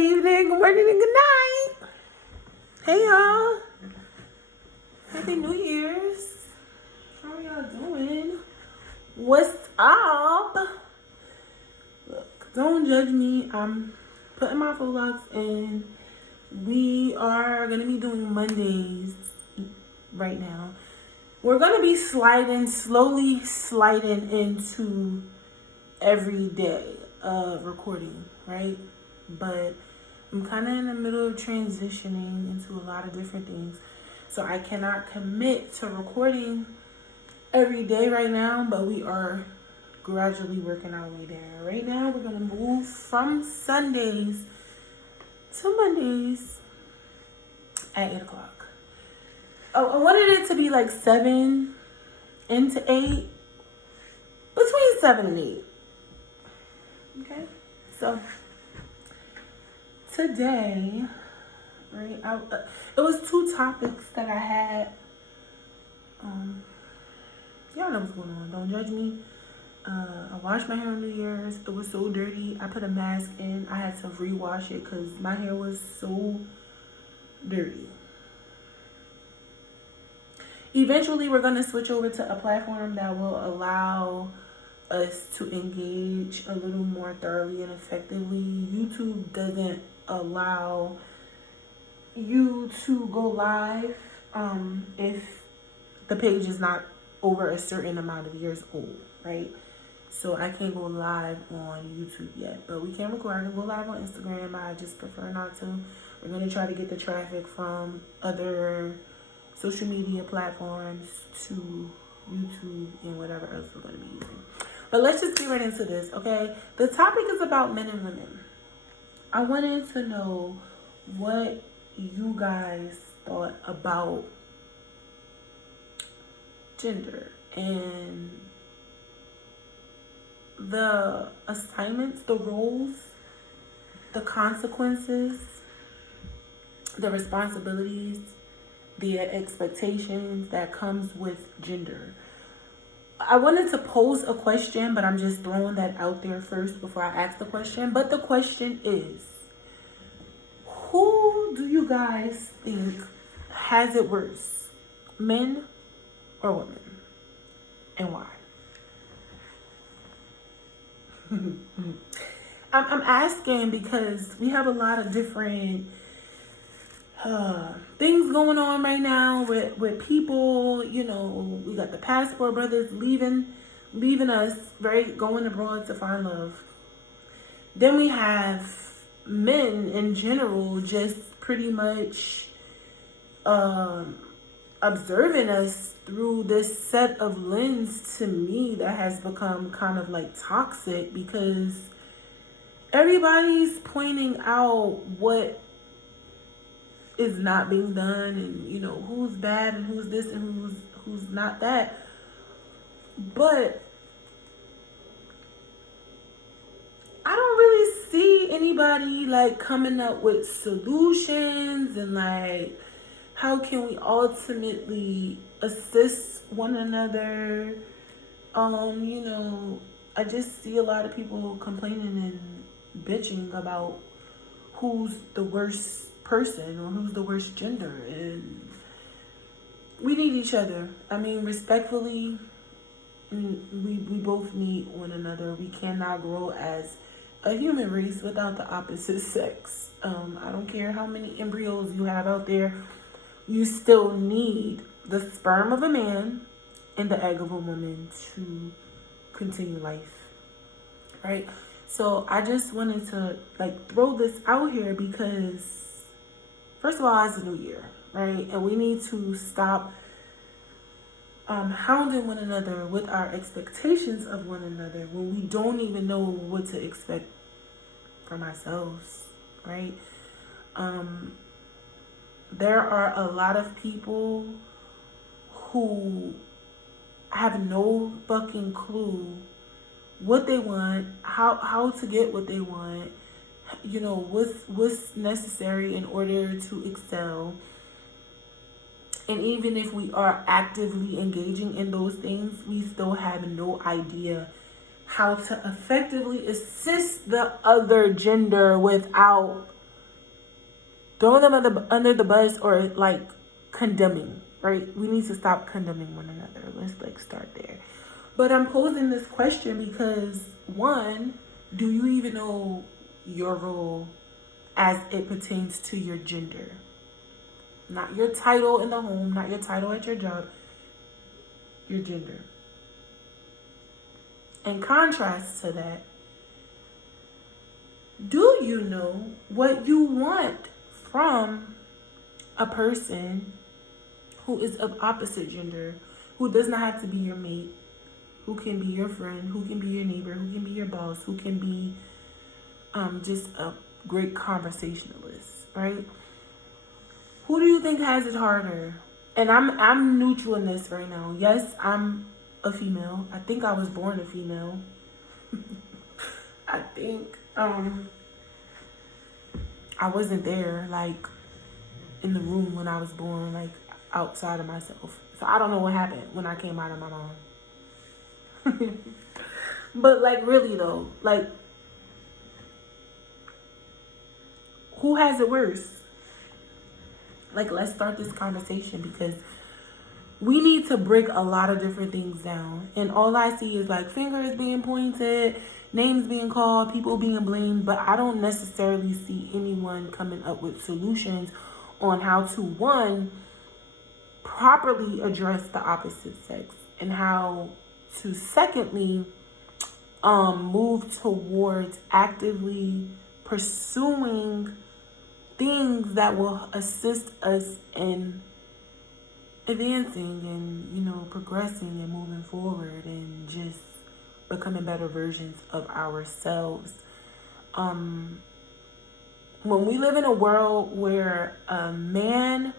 evening, good morning, and good night. Hey, y'all. Happy New Year's. How are y'all doing? What's up? Look, don't judge me. I'm putting my full locks in. We are going to be doing Mondays right now. We're going to be slowly sliding into every day of recording, right? But I'm kind of in the middle of transitioning into a lot of different things. So I cannot commit to recording every day right now, but we are gradually working our way there. Right now, we're going to move from Sundays to Mondays at 8 o'clock. I wanted it to be like 7 into 8, between 7 and 8. Okay, so today, right, it was 2 topics that I had. Y'all know what's going on. Don't judge me. I washed my hair on New Year's. It was so dirty. I put a mask in. I had to rewash it because my hair was so dirty. Eventually, we're going to switch over to a platform that will allow us to engage a little more thoroughly and effectively. YouTube doesn't allow you to go live if the page is not over a certain amount of years old, right? So I can't go live on YouTube yet, but we can record. I can go live on Instagram. I just prefer not to. We're going to try to get the traffic from other social media platforms to YouTube and whatever else we're going to be using. But let's just get right into this, okay? The topic is about men and women. I wanted to know what you guys thought about gender and the assignments, the roles, the consequences, the responsibilities, the expectations that comes with gender. I wanted to pose a question, but I'm just throwing that out there first before I ask the question. But the question is, who do you guys think has it worse, men or women, and why? I'm asking because we have a lot of different things going on right now with people. You know, we got the passport brothers leaving us, right, going abroad to find love. Then we have men in general just pretty much observing us through this set of lens, to me, that has become kind of like toxic, because everybody's pointing out what is not being done, and you know who's bad and who's this and who's not that. But I don't really see anybody like coming up with solutions and like how can we ultimately assist one another. You know, I just see a lot of people complaining and bitching about who's the worst person or who's the worst gender, and we need each other. I mean, respectfully, we both need one another. We cannot grow as a human race without the opposite sex. I don't care how many embryos you have out there, you still need the sperm of a man and the egg of a woman to continue life, right? So I just wanted to like throw this out here because, first of all, it's a new year, right? And we need to stop hounding one another with our expectations of one another when we don't even know what to expect from ourselves, right? There are a lot of people who have no fucking clue what they want, how to get what they want, you know, what's necessary in order to excel. And even if we are actively engaging in those things, we still have no idea how to effectively assist the other gender without throwing them under the bus or like condemning, right? We need to stop condemning one another. Let's like start there. But I'm posing this question because, one, do you even know your role as it pertains to your gender? Not your title in the home, not your title at your job, your gender. In contrast to that, do you know what you want from a person who is of opposite gender, who does not have to be your mate, who can be your friend, who can be your neighbor, who can be your boss, who can be just a great conversationalist, right? Who do you think has it harder? And I'm neutral in this right now. Yes, I'm a female. I think I was born a female. I think I wasn't there like in the room when I was born, like outside of myself. So I don't know what happened when I came out of my mom. But like really though, like who has it worse? Like let's start this conversation because we need to break a lot of different things down. And all I see is like fingers being pointed, names being called, people being blamed, but I don't necessarily see anyone coming up with solutions on how to, one, properly address the opposite sex and how to, secondly, move towards actively pursuing things that will assist us in advancing and, you know, progressing and moving forward and just becoming better versions of ourselves. When we live in a world where a man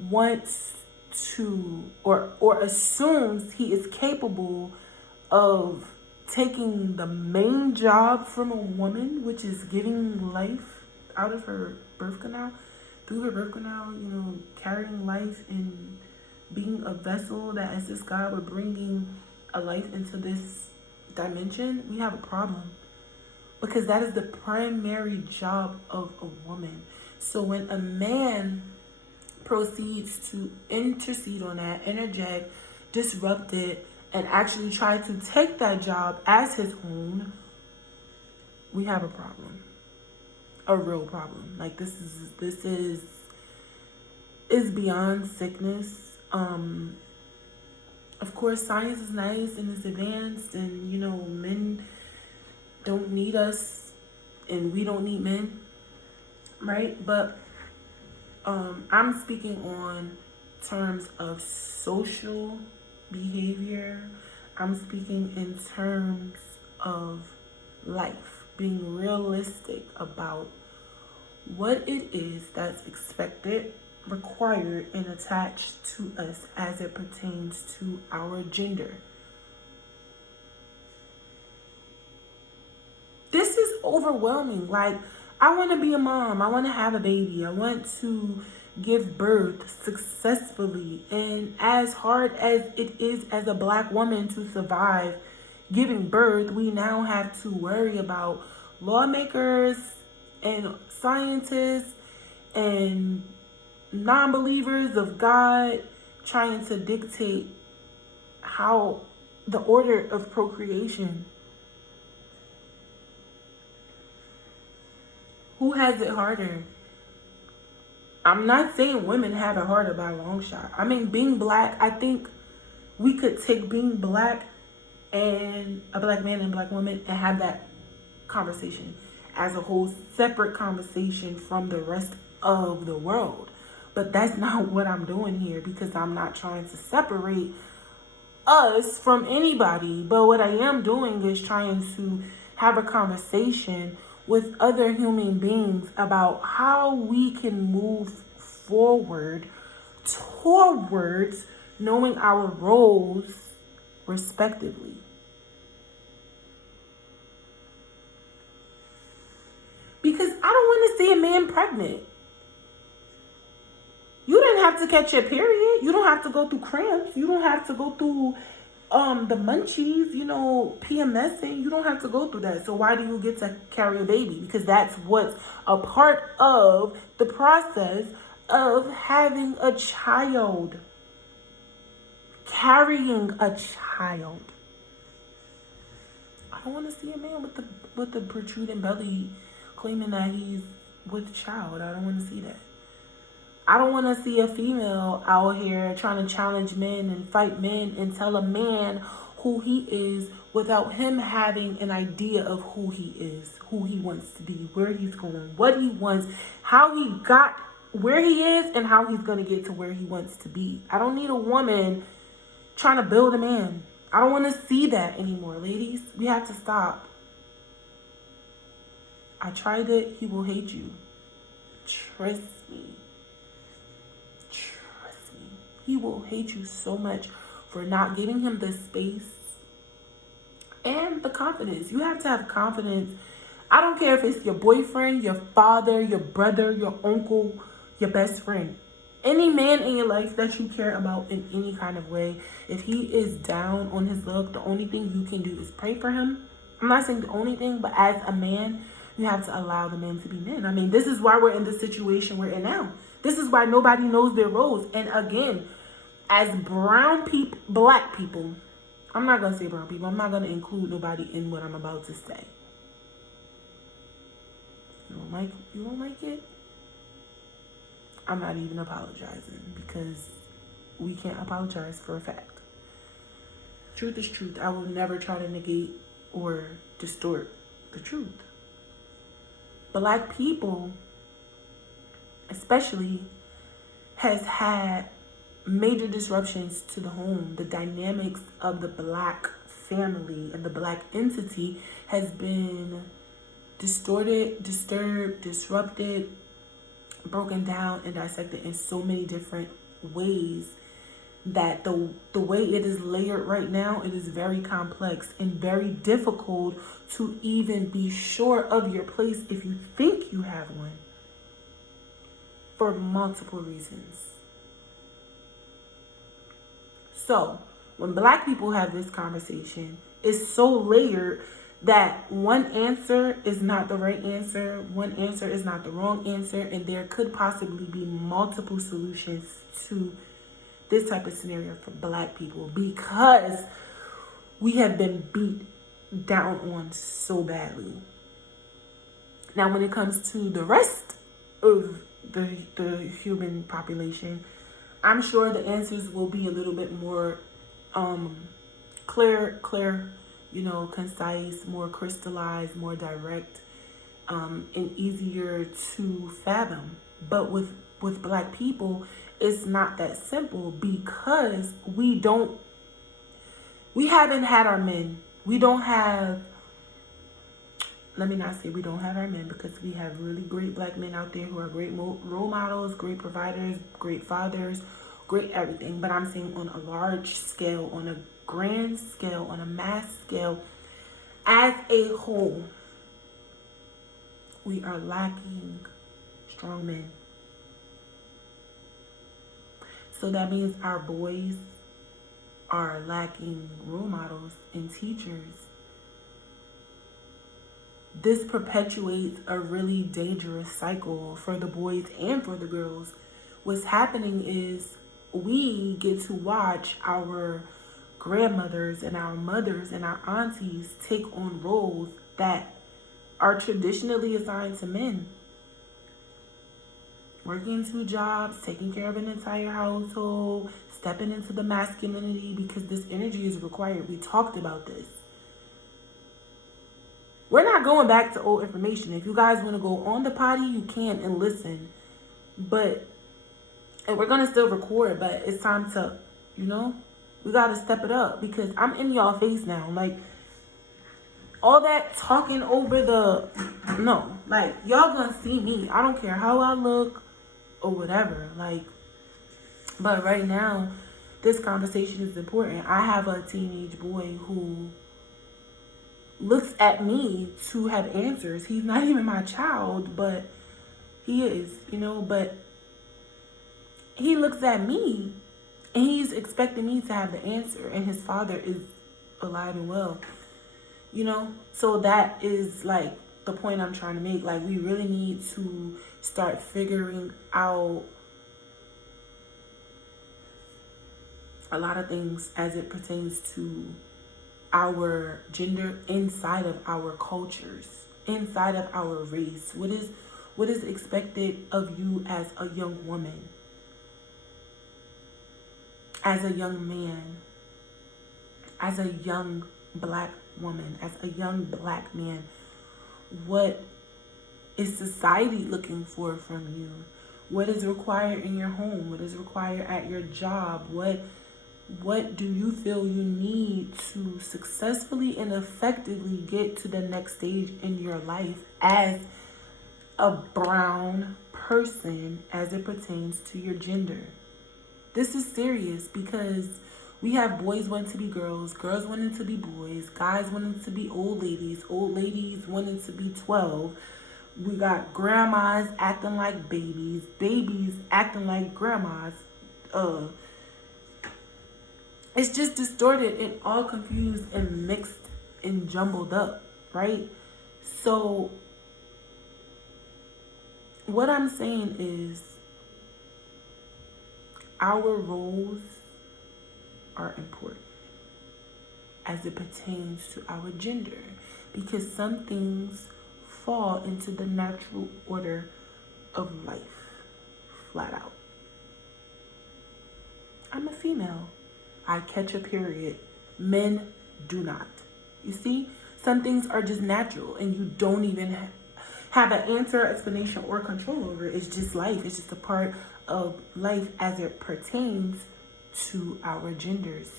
wants to or assumes he is capable of taking the main job from a woman, which is giving life out of her birth canal, through her birth canal, you know, carrying life and being a vessel that assists God with bringing a life into this dimension, we have a problem. Because that is the primary job of a woman. So when a man proceeds to intercede on that, interject, disrupt it, and actually try to take that job as his own, we have a problem. A real problem. Like this is beyond sickness. Of course, science is nice and it's advanced, and you know, men don't need us and we don't need men, right? But I'm speaking on terms of social behavior. I'm speaking in terms of life, being realistic about what it is that's expected, required, and attached to us as it pertains to our gender. This is overwhelming. Like, I want to be a mom. I want to have a baby. I want to give birth successfully. And as hard as it is as a Black woman to survive giving birth, we now have to worry about lawmakers and scientists and non-believers of God trying to dictate how the order of procreation. Who has it harder? I'm not saying women have it harder by a long shot. I mean, being Black, I think we could take being Black and a Black man and Black woman and have that conversation as a whole separate conversation from the rest of the world. But that's not what I'm doing here, because I'm not trying to separate us from anybody. But what I am doing is trying to have a conversation with other human beings about how we can move forward towards knowing our roles respectively. Because I don't want to see a man pregnant. You didn't have to catch your period. You don't have to go through cramps. You don't have to go through the munchies, you know, PMSing, you don't have to go through that. So why do you get to carry a baby? Because that's what's a part of the process of having a child. Carrying a child. I don't want to see a man with the protruding belly claiming that he's with child. I don't want to see that. I don't want to see a female out here trying to challenge men and fight men and tell a man who he is without him having an idea of who he is, who he wants to be, where he's going, what he wants, how he got where he is, and how he's going to get to where he wants to be. I don't need a woman trying to build a man. I don't want to see that anymore, ladies. We have to stop. I tried it. He will hate you. Trust me. He will hate you so much for not giving him the space and the confidence. You have to have confidence. I don't care if it's your boyfriend, your father, your brother, your uncle, your best friend. Any man in your life that you care about in any kind of way, if he is down on his luck, the only thing you can do is pray for him. I'm not saying the only thing, but as a man, you have to allow the men to be men. I mean, this is why we're in the situation we're in now. This is why nobody knows their roles. And again, as brown people, black people, I'm not going to say brown people. I'm not going to include nobody in what I'm about to say. You don't like it? I'm not even apologizing because we can't apologize for a fact. Truth is truth. I will never try to negate or distort the truth. Black people, especially, has had major disruptions to the home. The dynamics of the black family and the black entity has been distorted, disturbed, disrupted, broken down, and dissected in so many different ways that the way it is layered right now, it is very complex and very difficult to even be sure of your place if you think you have one, for multiple reasons. So when black people have this conversation, it's so layered that one answer is not the right answer, one answer is not the wrong answer, and there could possibly be multiple solutions to this type of scenario for black people because we have been beat down on so badly. Now, when it comes to the rest of the human population, I'm sure the answers will be a little bit more clear, concise, more crystallized, more direct, and easier to fathom. But with black people, it's not that simple because we haven't had our men. Let me not say we don't have our men, because we have really great black men out there who are great role models, great providers, great fathers, great everything. But I'm saying on a large scale, on a grand scale, on a mass scale, as a whole, we are lacking strong men. So that means our boys are lacking role models and teachers. This perpetuates a really dangerous cycle for the boys and for the girls. What's happening is we get to watch our grandmothers and our mothers and our aunties take on roles that are traditionally assigned to men. Working 2 jobs, taking care of an entire household, stepping into the masculinity because this energy is required. We talked about this. We're not going back to old information. If you guys want to go on the potty, you can and listen. And we're going to still record, but it's time to, we got to step it up because I'm in y'all face now. Like, all that talking over no, like, y'all going to see me. I don't care how I look or whatever. Like, but right now, this conversation is important. I have a teenage boy who looks at me to have answers. He's not even my child, but he is, but he looks at me And he's expecting me to have the answer, and his father is alive and well, you know? So that is like the point I'm trying to make. Like, we really need to start figuring out a lot of things as it pertains to our gender inside of our cultures, inside of our race. What is expected of you as a young woman, as a young man, as a young black woman, as a young black man? What is society looking for from you? What is required in your home? What is required at your job? What do you feel you need to successfully and effectively get to the next stage in your life as a brown person as it pertains to your gender? This is serious, because we have boys wanting to be girls, girls wanting to be boys, guys wanting to be old ladies wanting to be 12. We got grandmas acting like babies, babies acting like grandmas. It's just distorted and all confused and mixed and jumbled up, right? So what I'm saying is, our roles are important as it pertains to our gender, because some things fall into the natural order of life, flat out. I'm a female. I catch a period. Men do not. You see, some things are just natural, and you don't even have an answer, explanation, or control over it. It's just life. It's just a part of life as it pertains to our genders.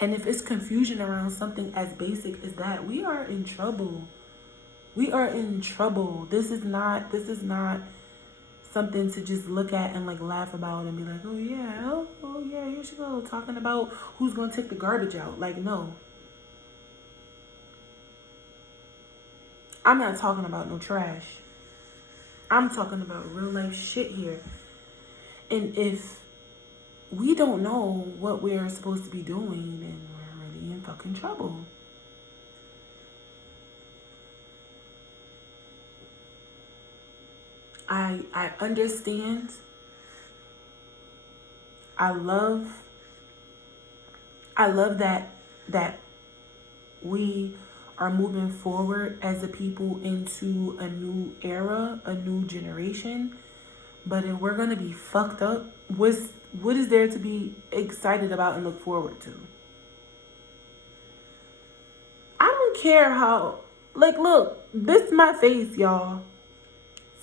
And if it's confusion around something as basic as that, we are in trouble. We are in trouble. This is not something to just look at and like laugh about and be like, oh yeah, here she go, talking about who's gonna take the garbage out. Like, no. I'm not talking about no trash. I'm talking about real life shit here. And if we don't know what we're supposed to be doing, then we're really in fucking trouble. I understand. I love that we are moving forward as a people into a new era, a new generation. But if we're gonna be fucked up, what is there to be excited about and look forward to? I don't care how, like, look, this is my face, y'all.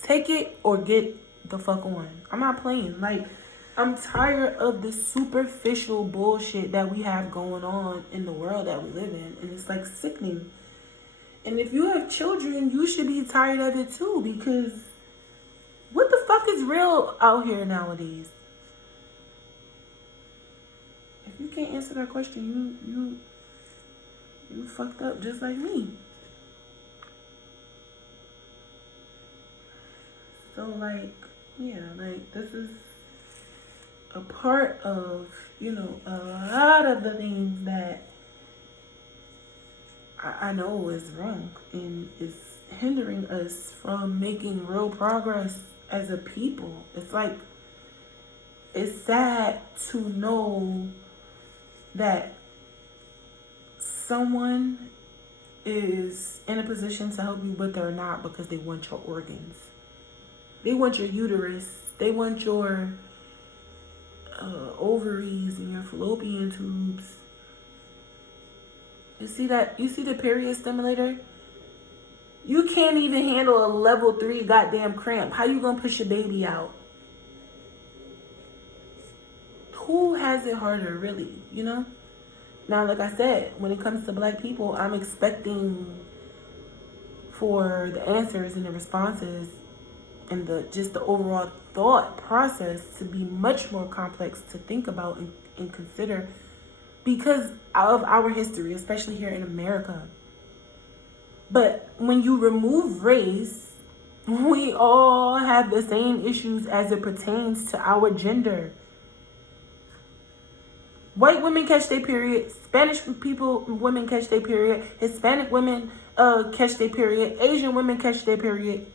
Take it or get the fuck on. I'm not playing. Like, I'm tired of the superficial bullshit that we have going on in the world that we live in. And it's like sickening. And if you have children, you should be tired of it too, because what the fuck is real out here nowadays? If you can't answer that question, you fucked up just like me. So like, yeah, like this is a part of, you know, a lot of the things that I know is wrong and is hindering us from making real progress as a people. It's like, it's sad to know that someone is in a position to help you, but they're not, because they want your organs. They want your uterus. They want your ovaries and your fallopian tubes. You see that? You see the period stimulator? You can't even handle a level 3 goddamn cramp. How you gonna push your baby out? Who has it harder, really? You know? Now, like I said, when it comes to black people, I'm expecting for the answers and the responses and the overall thought process to be much more complex to think about and consider, because of our history, especially here in America. But when you remove race, We all have the same issues as it pertains to our gender. White women catch their period. Spanish women catch their period. Hispanic women catch their period. Asian women catch their period.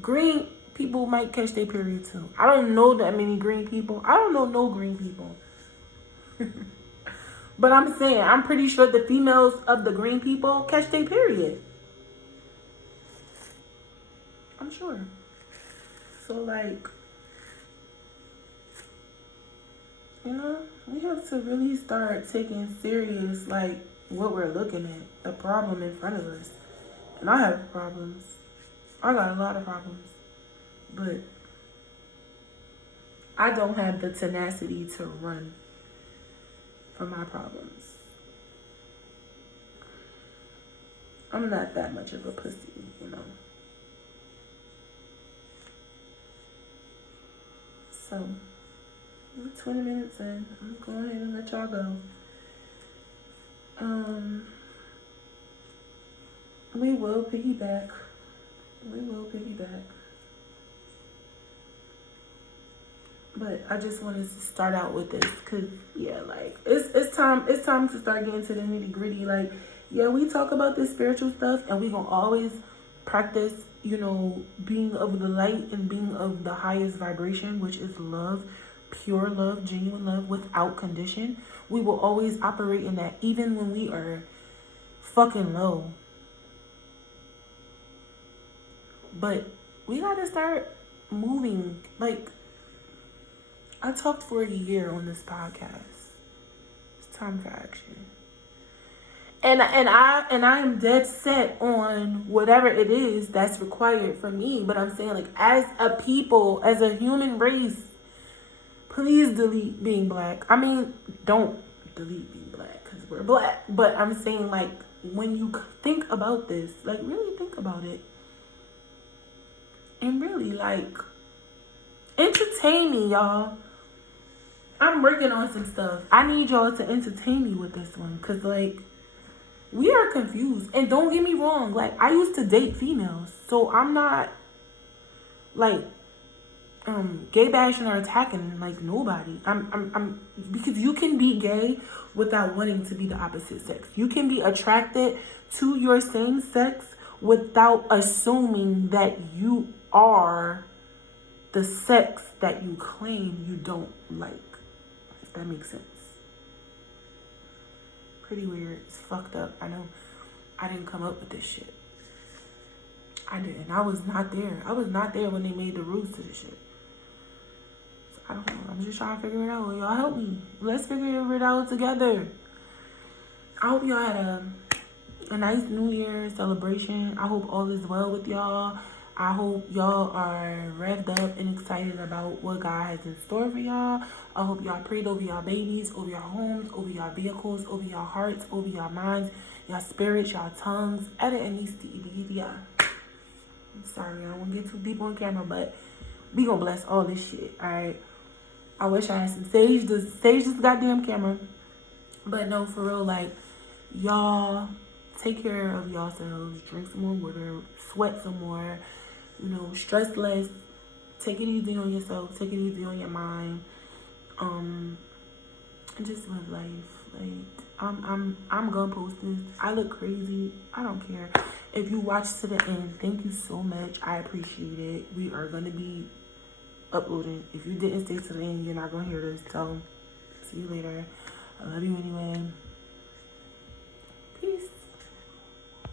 Green people might catch their period too. I don't know that many green people. I don't know no green people. But I'm saying, I'm pretty sure the females of the green people catch their period. I'm sure. So, like, you know, we have to really start taking serious, like, what we're looking at, the problem in front of us. And I have problems. I got a lot of problems. But I don't have the tenacity to run from my problems. I'm not that much of a pussy, you know. So, 20 minutes in, I'm going ahead and let y'all go. We will piggyback. But I just wanted to start out with this, cause yeah, like it's time to start getting to the nitty gritty. Like, yeah, we talk about this spiritual stuff, and we gonna always practice, you know, being of the light and being of the highest vibration, which is love, pure love, genuine love, without condition. We will always operate in that, even when we are fucking low. But we gotta start moving. Like, I talked for a year on this podcast. It's time for action. And I am dead set on whatever it is that's required for me. But I'm saying, like, as a people, as a human race, please delete being black. I mean, don't delete being black because we're black. But I'm saying, like, when you think about this, like, really think about it. And really, like, entertain me, y'all. I'm working on some stuff. I need y'all to entertain me with this one. Because, like, we are confused. And don't get me wrong. Like, I used to date females. So I'm not, like, gay bashing or attacking, like, nobody. I'm because you can be gay without wanting to be the opposite sex. You can be attracted to your same sex without assuming that you are the sex that you claim you don't like. If that makes sense. Pretty weird. It's fucked up. I know I didn't come up with this shit. I didn't. I was not there. I was not there when they made the rules to this shit. So I don't know. I'm just trying to figure it out. Y'all help me. Let's figure it out together. I hope y'all had a nice New Year celebration. I hope all is well with y'all. I hope y'all are revved up and excited about what God has in store for y'all. I hope y'all prayed over y'all babies, over your homes, over y'all vehicles, over y'all hearts, over y'all minds, y'all spirits, y'all tongues. I'm sorry, I don't want to get too deep on camera, but we gonna bless all this shit, alright? I wish I had some sage to sage this goddamn camera. But no, for real, like, y'all take care of yourselves, drink some more water, sweat some more, you know, stress less, take it easy on yourself, take it easy on your mind, and just live life. Like, I'm gonna post this. I look crazy. I don't care. If you watch to the end, thank you so much. I appreciate it. We are gonna be uploading. If you didn't stay to the end, you're not gonna hear this. So, see you later. I love you anyway. Peace.